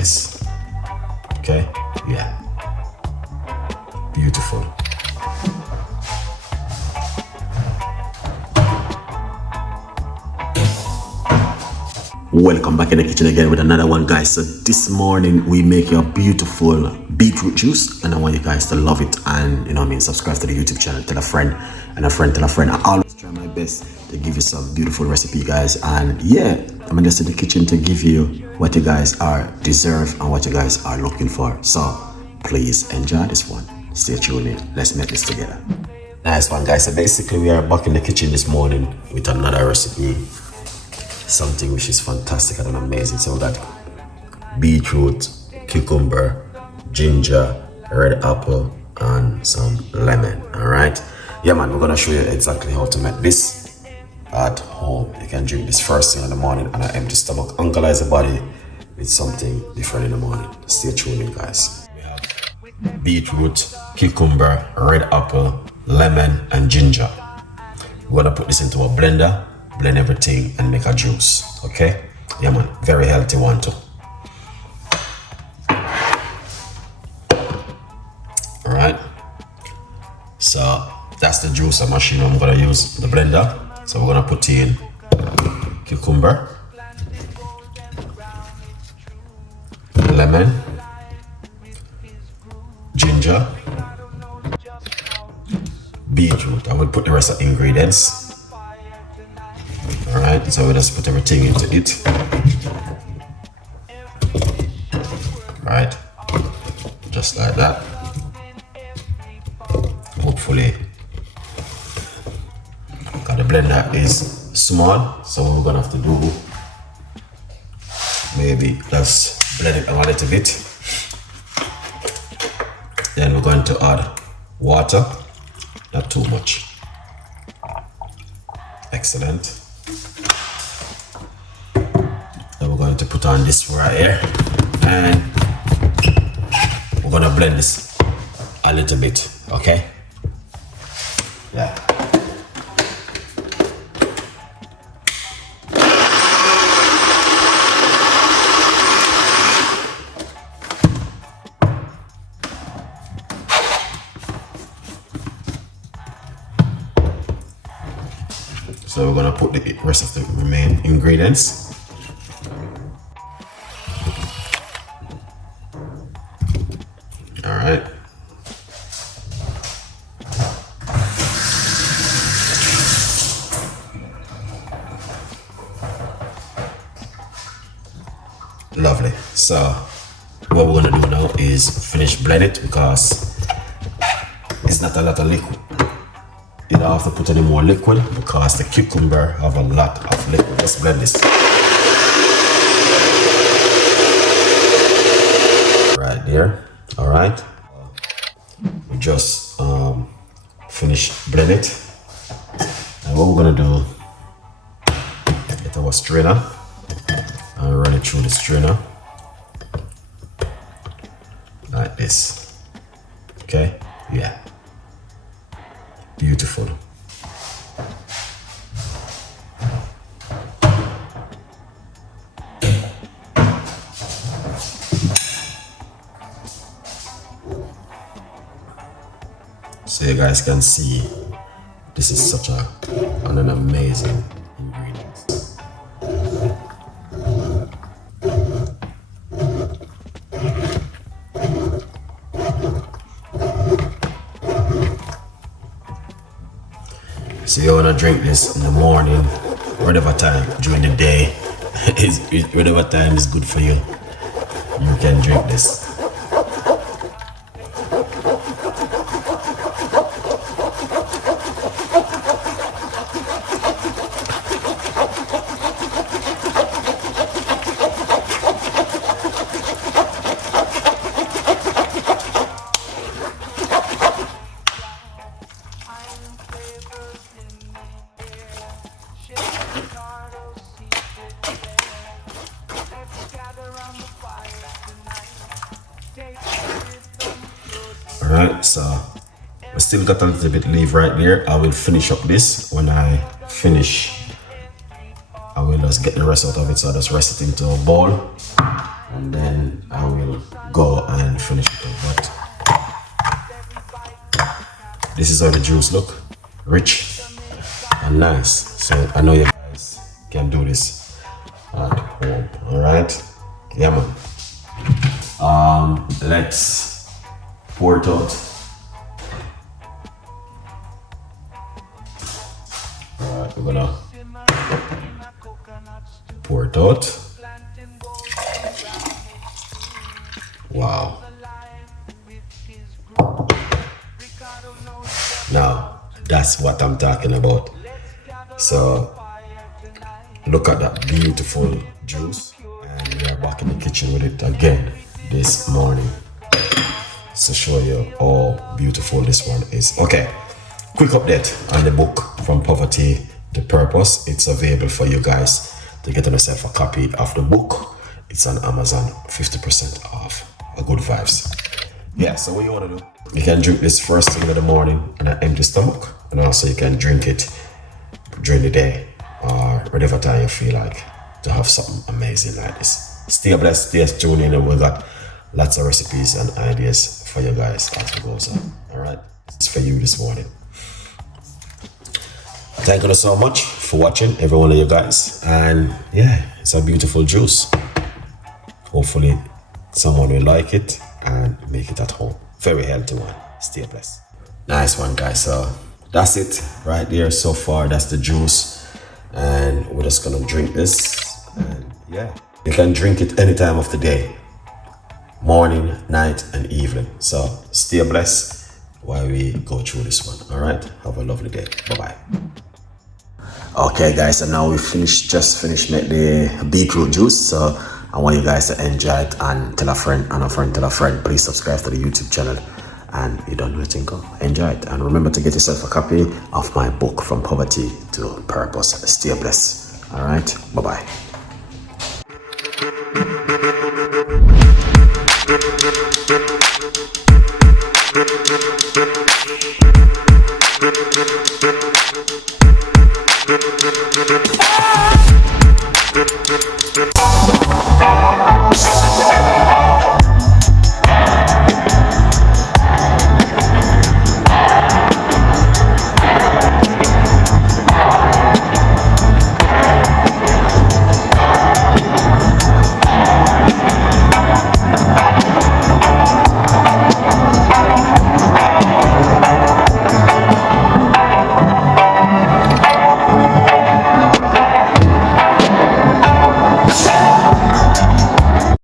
this. Okay, yeah, beautiful. Welcome back in the kitchen again with another one, guys. So this morning we make a beautiful beetroot juice, and I want you guys to love it. And you know what I mean, subscribe to the YouTube channel, tell a friend, and a friend tell a friend. I always try my best to give you some beautiful recipe, guys. And yeah, I'm just in the kitchen to give you what you guys are deserve and what you guys are looking for. So please enjoy this one. Stay tuned in. Let's make this together. Nice one, guys. So basically we are back in the kitchen this morning with another recipe, something which is fantastic and amazing. So we got beetroot, cucumber, ginger, red apple, and some lemon. All right, yeah man, we're gonna show you exactly how to make this at home. You can drink this first thing in the morning on an empty stomach, alkalize the body with something different in the morning. Stay tuned in, guys. We have beetroot, cucumber, red apple, lemon, and ginger. We're gonna put this into a blender, blend everything and make a juice. Okay, yeah man, very healthy one too. All right, so that's the juicer machine I'm gonna use, the blender. So we're gonna put in cucumber, lemon, ginger, beetroot. I will put the rest of the ingredients. Alright, so we just put everything into it. Right, just like that. Hopefully, because the blender is small, so what we're gonna have to do, maybe just blend it a little bit. Then we're going to add water, not too much. Excellent. Then we're going to put on this right here, and we're gonna blend this a little bit. Okay, yeah. So we're gonna put the rest of the remaining ingredients. All right. Lovely. So what we're gonna do now is finish blend it, because it's not a lot of liquid. You don't have to put any more liquid because the cucumber have a lot of liquid. Let's blend this. Right there. All right. We just finish blend it. And what we're gonna do, get our strainer and run it through the strainer like this. Okay. Yeah. Beautiful. So you guys can see this is such an amazing ingredient. So you wanna drink this in the morning, whatever time during the day, whatever time is good for you, you can drink this. Alright, so we still got a little bit leave right there. I will finish up this. When I finish, I will just get the rest out of it. So I just rest it into a bowl, and then I go and finish it up. But this is how the juice look, rich and nice. So I know you guys can do this at home. All right, yeah man. Let's pour it out. All right, we're gonna pour it out. Wow. Now, that's what I'm talking about. So, look at that beautiful juice. And we are back in the kitchen with it again this morning. To show you how beautiful this one is. Okay, quick update on the book From Poverty to Purpose. It's available for you guys to get yourself a copy of the book. It's on Amazon, 50% off. A good vibes. Yeah, so what you want to do? You can drink this first thing in the morning on an empty stomach, and also you can drink it during the day or whatever time you feel like to have something amazing like this. Stay blessed, stay tuned in, and we got lots of recipes and ideas for you guys as we go on. Alright, it's for you this morning. Thank you so much for watching, every one of you guys. And yeah, it's a beautiful juice. Hopefully someone will like it and make it at home. Very healthy one. Stay blessed. Nice one, guys. So that's it right there so far. That's the juice, and we're just gonna drink this. And yeah, you can drink it any time of the day, morning, night, and evening. So stay blessed while we go through this one. All right, have a lovely day. Bye bye. Okay, guys, so now we just finished make the beetroot juice. So I want you guys to enjoy it and tell a friend and a friend tell a friend. Please subscribe to the YouTube channel, and you don't know anything, go enjoy it. And remember to get yourself a copy of my book From Poverty to Purpose. Stay blessed. All right, bye bye.